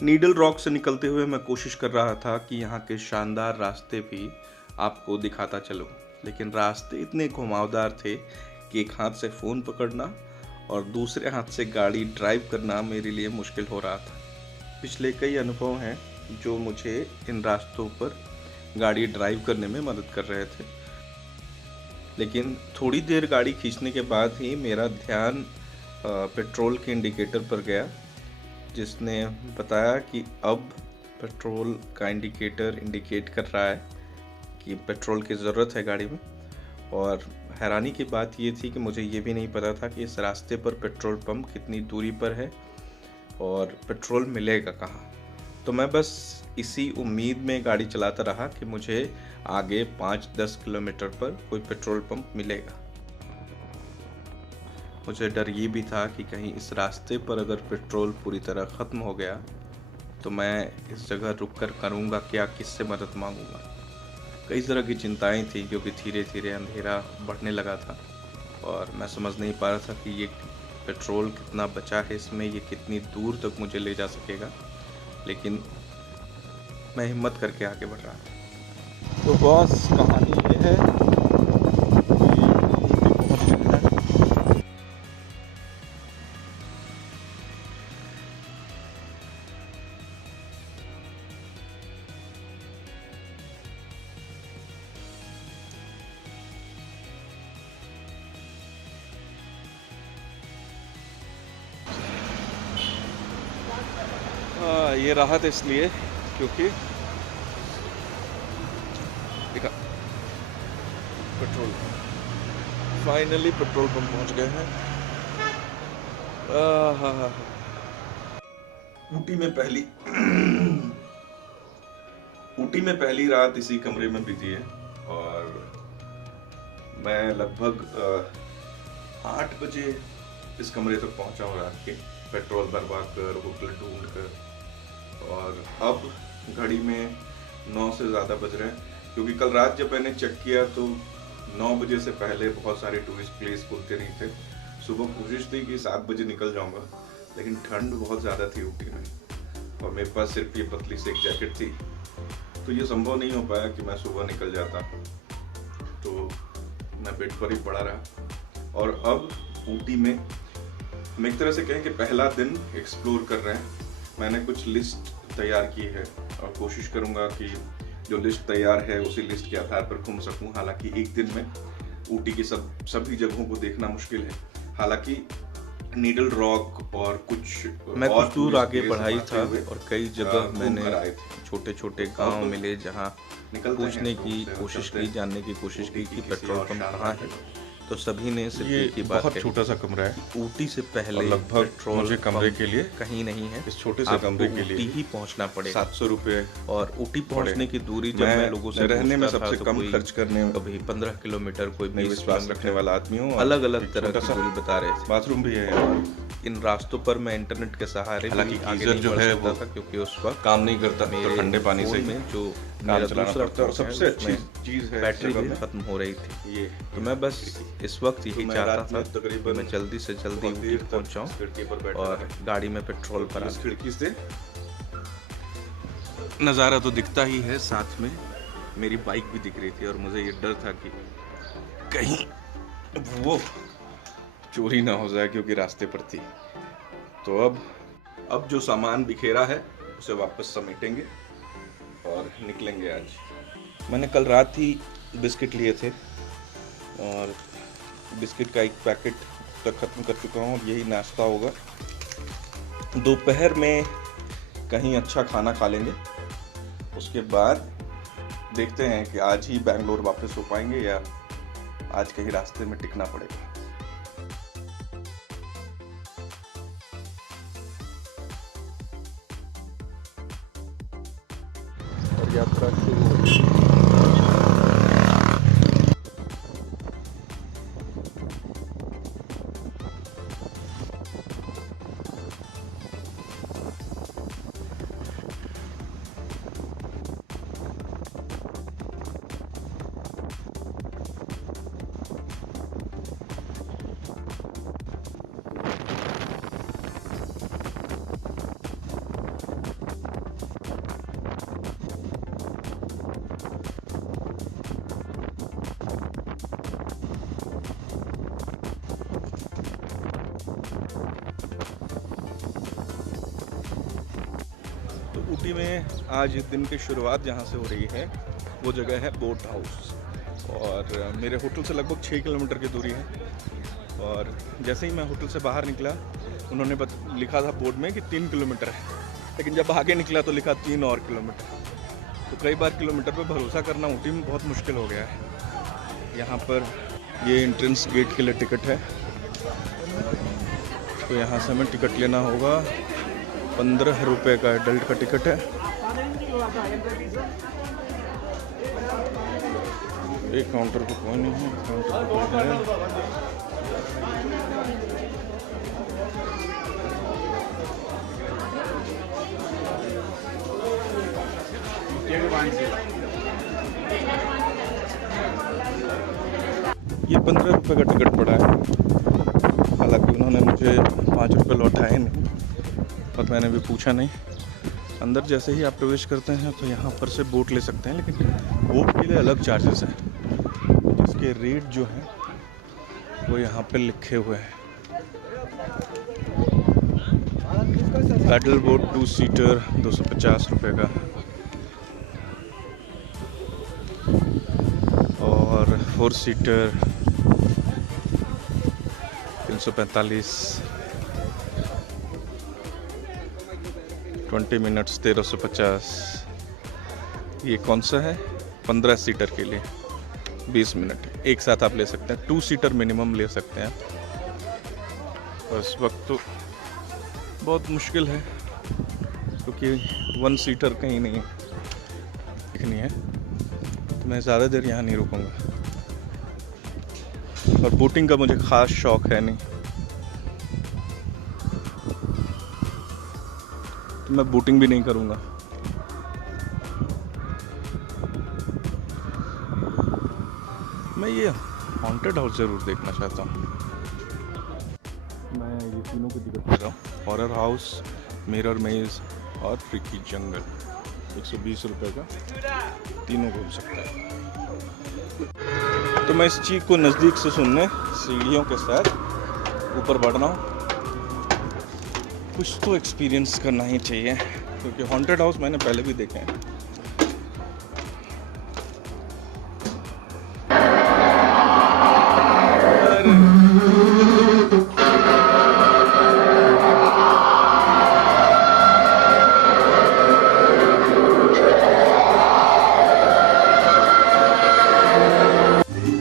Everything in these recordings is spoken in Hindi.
नीडल रॉक से निकलते हुए मैं कोशिश कर रहा था कि यहाँ के शानदार रास्ते भी आपको दिखाता चलूँ, लेकिन रास्ते इतने घुमावदार थे कि एक हाथ से फ़ोन पकड़ना और दूसरे हाथ से गाड़ी ड्राइव करना मेरे लिए मुश्किल हो रहा था। पिछले कई अनुभव हैं जो मुझे इन रास्तों पर गाड़ी ड्राइव करने में मदद कर रहे थे, लेकिन थोड़ी देर गाड़ी खींचने के बाद ही मेरा ध्यान पेट्रोल के इंडिकेटर पर गया, जिसने बताया कि अब पेट्रोल का इंडिकेटर इंडिकेट कर रहा है कि पेट्रोल की ज़रूरत है गाड़ी में। और हैरानी की बात ये थी कि मुझे ये भी नहीं पता था कि इस रास्ते पर पेट्रोल पंप कितनी दूरी पर है और पेट्रोल मिलेगा कहाँ। तो मैं बस इसी उम्मीद में गाड़ी चलाता रहा कि मुझे आगे 5-10 किलोमीटर पर कोई पेट्रोल पंप मिलेगा। मुझे डर ये भी था कि कहीं इस रास्ते पर अगर पेट्रोल पूरी तरह ख़त्म हो गया तो मैं इस जगह रुक कर करूँगा क्या, किससे मदद मांगूंगा। कई तरह की चिंताएं थी क्योंकि धीरे धीरे अंधेरा बढ़ने लगा था और मैं समझ नहीं पा रहा था कि ये पेट्रोल कितना बचा है इसमें, ये कितनी दूर तक मुझे ले जा सकेगा। लेकिन मैं हिम्मत करके आगे बढ़ रहा था। तो बॉस, कहानी ये है कि पहुंच गए हैं। ये राहत इसलिए क्योंकि देखा, पेट्रोल, फाइनली पेट्रोल पंप पहुंच गए हैं। ऊटी में पहली रात इसी कमरे में बीती है और मैं लगभग 8 बजे इस कमरे तक पहुंचा हूँ रात के, पेट्रोल भरवा कर, होटल ढूंढ कर। और अब घड़ी में 9 से ज़्यादा बज रहे हैं, क्योंकि कल रात जब मैंने चेक किया तो 9 बजे से पहले बहुत सारे टूरिस्ट प्लेस खुलते नहीं थे। सुबह कोशिश थी कि 7 बजे निकल जाऊंगा, लेकिन ठंड बहुत ज़्यादा थी ऊटी में और मेरे पास सिर्फ ये पतली सी एक जैकेट थी, तो ये संभव नहीं हो पाया कि मैं सुबह निकल जाता। तो मैं बेड पर ही पड़ा रहा। और अब ऊटी में हम एक तरह से कहें कि पहला दिन एक्सप्लोर कर रहे हैं। मैंने कुछ लिस्ट तैयार की है और कोशिश करूंगा कि जो लिस्ट तैयार है उसी लिस्ट के आधार पर घूम सकूं। हालांकि एक दिन में ऊटी की सभी जगहों को देखना मुश्किल है। हालांकि नीडल रॉक और मैं कुछ दूर आगे बढ़ाई था और कई जगह मैंने छोटे छोटे गांव मिले जहां पूछने की कोशिश की, जानने की कोशिश की कि पेट्रोल पंप कहाँ है। तो सभी ने सिर्फ एक ही बात कही, छोटा सा कमरा है, ऊटी से पहले लगभग मुझे कमरे के लिए कहीं नहीं है। इस छोटे से कमरे के लिए ऊटी ही पहुंचना पड़ेगा। 700 रुपये। और ऊटी पहुंचने की दूरी जब मैं लोगों से रहने में सबसे कम खर्च करने में, कभी 15 किलोमीटर, कोई 20 विश्वास रखने वाला आदमी हूँ। अलग अलग तरह की दूरी बता रहे थे। बाथरूम भी है। इन रास्तों पर मैं इंटरनेट के सहारे हालांकि गीजर जो है वो क्योंकि उस वक्त काम नहीं करता, तो ठंडे पानी से में जो काम चलाना पड़ता है। और सबसे अच्छी चीज है, बैटरी भी खत्म हो रही थी ये। तो मैं बस इस वक्त यही चाहता था तकरीबन मैं जल्दी से जल्दी ऊटी पहुंच जाऊं और गाड़ी में पेट्रोल भरा। खिड़की से नज़ारा तो दिखता ही है, साथ में मेरी बाइक भी दिख रही थी और मुझे ये डर था कि कहीं वो चोरी ना हो जाए क्योंकि रास्ते पर थी। तो अब जो सामान बिखेरा है उसे वापस समेटेंगे और निकलेंगे। आज मैंने कल रात ही बिस्किट लिए थे और बिस्किट का एक पैकेट तक ख़त्म कर चुका हूँ और यही नाश्ता होगा। दोपहर में कहीं अच्छा खाना खा लेंगे, उसके बाद देखते हैं कि आज ही बैंगलोर वापस हो पाएंगे या आज कहीं रास्ते में टिकना पड़ेगा। और यात्रा शुरू हो गई। तो ऊटी में आज दिन की शुरुआत जहाँ से हो रही है वो जगह है बोट हाउस, और मेरे होटल से लगभग 6 किलोमीटर की दूरी है। और जैसे ही मैं होटल से बाहर निकला, उन्होंने लिखा था बोर्ड में कि 3 किलोमीटर है, लेकिन जब आगे निकला तो लिखा 3 और किलोमीटर। तो कई बार किलोमीटर पे भरोसा करना ऊटी में बहुत मुश्किल हो गया है। यहाँ पर ये एंट्रेंस गेट के लिए टिकट है, तो यहाँ से हमें टिकट लेना होगा। 15 रुपये का एडल्ट का टिकट है। एक काउंटर पे कोई नहीं है, काउंटर पे कोई है। ये 15 रुपये का टिकट पड़ा है। हालांकि उन्होंने मुझे 5 रुपये लौटाए नहीं, और मैंने भी पूछा नहीं। अंदर जैसे ही आप प्रवेश करते हैं तो यहाँ पर से बोट ले सकते हैं, लेकिन बोट के लिए अलग चार्जेस हैं, जिसके रेट जो हैं वो यहाँ पे लिखे हुए हैं। पैडल बोट 2 सीटर 250 रुपये का, और 4 सीटर 345, 20 मिनट्स 1350। ये कौन सा है? 15 सीटर के लिए 20 मिनट एक साथ आप ले सकते हैं। 2 सीटर मिनिमम ले सकते हैं। और इस वक्त तो बहुत मुश्किल है, क्योंकि 1 सीटर कहीं नहीं दिखनी है, तो मैं ज़्यादा देर यहाँ नहीं रुकूंगा। और बोटिंग का मुझे ख़ास शौक है नहीं, तो मैं बोटिंग भी नहीं करूँगा। मैं ये हॉन्टेड हाउस ज़रूर देखना चाहता हूँ। मैं ये तीनों की टिकट ले रहा हूँ। हॉरर हाउस, मिरर मेज और फ्रीकी जंगल। 120 रुपये का तीनों घूम सकता है। तो मैं इस चीज़ को नज़दीक से सुनने सीढ़ियों के साथ ऊपर बढ़ रहा हूँ। कुछ तो एक्सपीरियंस करना ही चाहिए, क्योंकि हॉन्टेड हाउस मैंने पहले भी देखे हैं।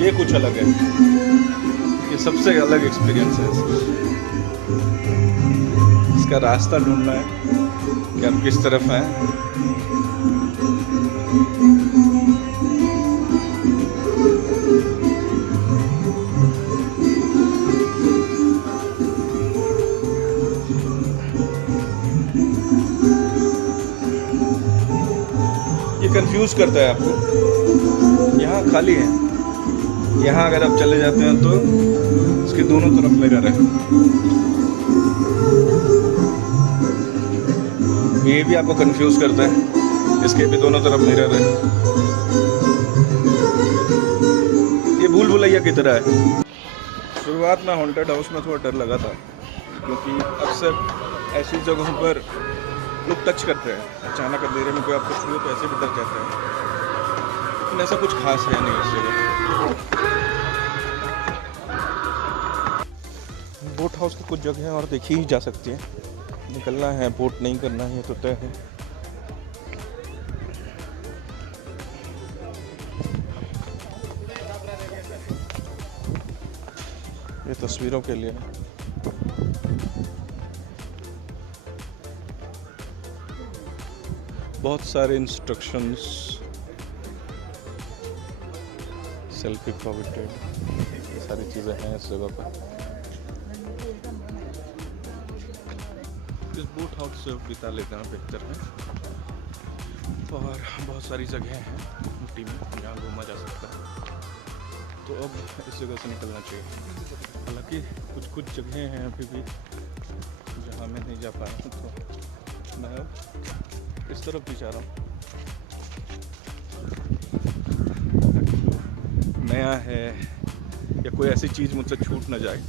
ये कुछ अलग है, ये सबसे अलग एक्सपीरियंस है। इसका रास्ता ढूंढना है कि आप किस तरफ हैं। ये कंफ्यूज करता है आपको। यहाँ खाली है, यहाँ अगर आप चले जाते हैं तो इसके दोनों तरफ मिरर है। ये भी आपको कंफ्यूज करता है, इसके भी दोनों तरफ मिरर है। ये भूल भुलैया की तरह है। शुरुआत में हॉन्टेड हाउस में थोड़ा डर लगा था, क्योंकि अक्सर ऐसी जगहों पर लोग टच करते हैं। अचानक अंधेरे में कोई आपको छुए तो ऐसे भी डर जाता है, लेकिन ऐसा कुछ खास है नहीं इस जगह। बोट हाउस की कुछ जगह और देखी ही जा सकती है। निकलना है, बोट नहीं करना है तो तय है। ये तस्वीरों के लिए बहुत सारे इंस्ट्रक्शंस, सेल्फी प्रोवाइडेड, ये सारी चीज़ें हैं इस जगह पर। इस बोट हाउस से बिता लेते हैं बेहतर है। और बहुत सारी जगह हैं ऊटी में जहाँ घूमा जा सकता है, तो अब इस जगह से निकलना चाहिए। हालांकि कुछ जगह हैं अभी भी जहाँ मैं नहीं जा पाया हूँ, तो मैं अब इस तरफ भी जा रहा हूँ। नया है या कोई ऐसी चीज़ मुझसे छूट ना जाए।